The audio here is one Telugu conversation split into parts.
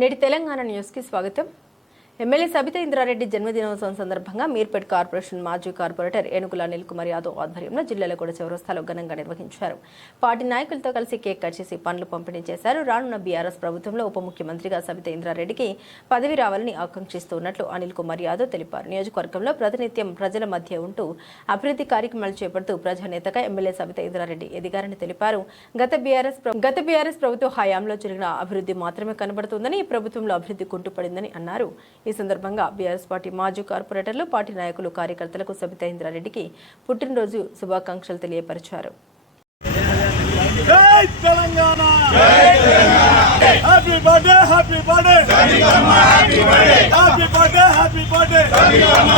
నేటి తెలంగాణ న్యూస్ కి స్వాగతం। ఎమ్మెల్యే సబితా ఇంద్రారెడ్డి జన్మదినోత్సవం సందర్భంగా మీర్పేట్ కార్పొరేషన్ మాజీ కార్పొరేటర్ ఏనుగుల అనిల్ కుమార్ యాదవ్ ఆధ్వర్యంలో జిల్లాలో కూడా చౌరస్తాలో ఘనంగా నిర్వహించారు। పార్టీ నాయకులతో కలిసి కేక్ కట్ చేసి పండ్లు పంపిణీ చేశారు। రానున్న బీఆర్ఎస్ ప్రభుత్వంలో ఉప ముఖ్యమంత్రిగా సబితా ఇంద్రారెడ్డికి పదవి రావాలని ఆకాంక్షిస్తున్నట్లు అనిల్ కుమార్ యాదవ్ తెలిపారు। నియోజకవర్గంలో ప్రతినిత్యం ప్రజల మధ్య ఉంటూ అభివృద్ధి కార్యక్రమాలు చేపడుతూ ప్రజానేతగా ఎమ్మెల్యే సబితా ఇంద్రారెడ్డి ఎదిగారని తెలిపారు। గత బీఆర్ఎస్ ప్రభుత్వ హయాంలో జరిగిన అభివృద్ధి మాత్రమే కనబడుతుందని ఈ ప్రభుత్వంలో అభివృద్ధి కుంటుపడిందని అన్నారు। ఈ సందర్భంగా బీఆర్ఎస్ పార్టీ మాజీ కార్పొరేటర్లు పార్టీ నాయకులు కార్యకర్తలకు సబితా ఇంద్రారెడ్డికి పుట్టినరోజు శుభాకాంక్షలు తెలియపరిచారు। జై Telangana happy birthday happy birthday సబితమ్మ హ్యాపీ బర్త్డే హ్యాపీ బర్త్డే సబితమ్మ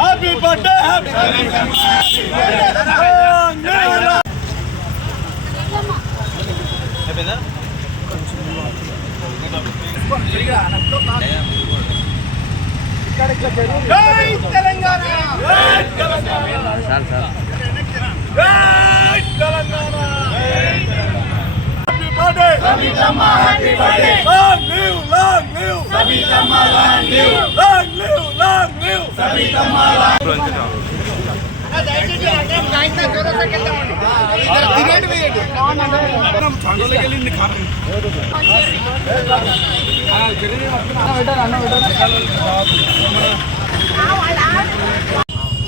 హ్యాపీ బర్త్డే హ్యాపీ తెలంగాణ జై తెలంగాణ హ్యాపీ బర్త్డే సబితమ్మ హ్యాపీ బర్త్డే లాంగ్ లివ్ సబితమ్మ లాంగ్ లివ్ సబితమ్మ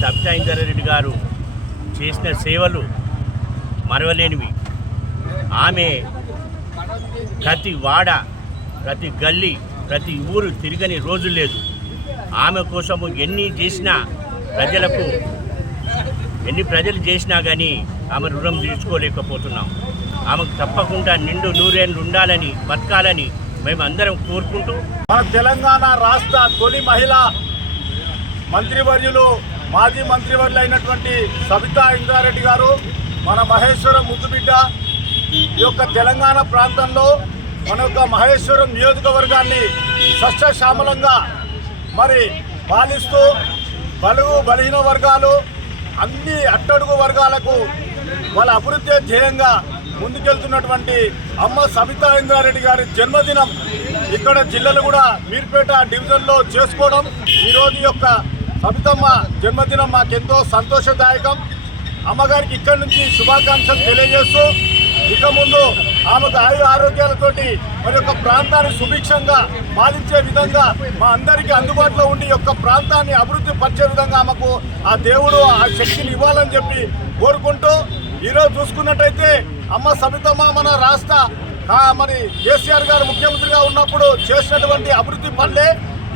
సబితా ఇంద్రారెడ్డి గారు చేసిన సేవలు మరవలేనివి। ఆమె ప్రతి వాడ, ప్రతి గల్లీ, ప్రతి ఊరు తిరగని రోజు లేదు। ఆమె కోసము ఎన్ని ప్రజలు చేసినా కానీ ఆమె రుణం తీర్చుకోలేకపోతున్నాం। ఆమెకు తప్పకుండా నిండు నూరేళ్ళు ఉండాలని, బతకాలని మేమందరం కోరుకుంటూ మన తెలంగాణ రాష్ట్ర తొలి మహిళా మంత్రివర్యులు మాజీ మంత్రివర్యులు అయినటువంటి సబితా ఇంద్రారెడ్డి గారు మన మహేశ్వరం ముద్దుబిడ్డ। ఈ యొక్క తెలంగాణ ప్రాంతంలో మన యొక్క మహేశ్వరం నియోజకవర్గాన్ని సస్యశ్యామలంగా మరి పాలిస్తూ బలుగు బలహీన వర్గాలు అన్ని అట్టడుగు వర్గాలకు వాళ్ళ అభివృద్ధి ధ్యేయంగా ముందుకెళ్తున్నటువంటి అమ్మ సబితా ఇంద్రారెడ్డి గారి జన్మదినం ఇక్కడ జిల్లాలో కూడా మీర్పేట డివిజన్లో చేసుకోవడం, ఈరోజు యొక్క సబితమ్మ జన్మదినం మాకెంతో సంతోషదాయకం। అమ్మగారికి ఇక్కడి నుంచి శుభాకాంక్షలు తెలియజేస్తూ ఇక ముందు ఆమెకు ఆరోగ్యాలతోటి మరి యొక్క ప్రాంతాన్ని సుభిక్షంగా పాలించే విధంగా మా అందరికీ అందుబాటులో ఉండి యొక్క ప్రాంతాన్ని అభివృద్ధి పరిచే విధంగా ఆమెకు ఆ దేవుడు ఆ శక్తిని ఇవ్వాలని చెప్పి కోరుకుంటూ ఈరోజు చూసుకున్నట్టయితే అమ్మ సబితమ్మ మన రాష్ట్ర మరి కేసీఆర్ గారు ముఖ్యమంత్రిగా ఉన్నప్పుడు చేసినటువంటి అభివృద్ధి పనులే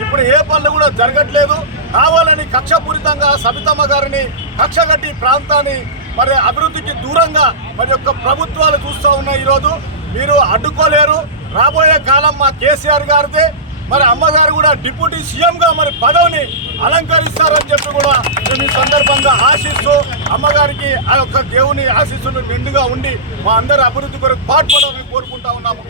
ఇప్పుడు ఏ పనులు కూడా జరగట్లేదు। కావాలని కక్షపూరితంగా సబితమ్మ గారిని కక్షగట్టి ప్రాంతాన్ని మరి అభివృద్ధికి దూరంగా మరి యొక్క ప్రభుత్వాలు చూస్తూ ఉన్నాయి। ఈరోజు మీరు అడ్డుకోలేరు। రాబోయే కాలం మా కేసీఆర్ గారిదే, మరి అమ్మగారు కూడా డిప్యూటీ సీఎంగా మరి పదవిని అలంకరిస్తారని చెప్పి కూడా మేము ఈ సందర్భంగా ఆశిస్తూ అమ్మగారికి ఆ యొక్క దేవుని ఆశీస్సులు నిండుగా ఉండి మా అందరి అభివృద్ధి కొరకు పాటుపడాలని కోరుకుంటా ఉన్నాము।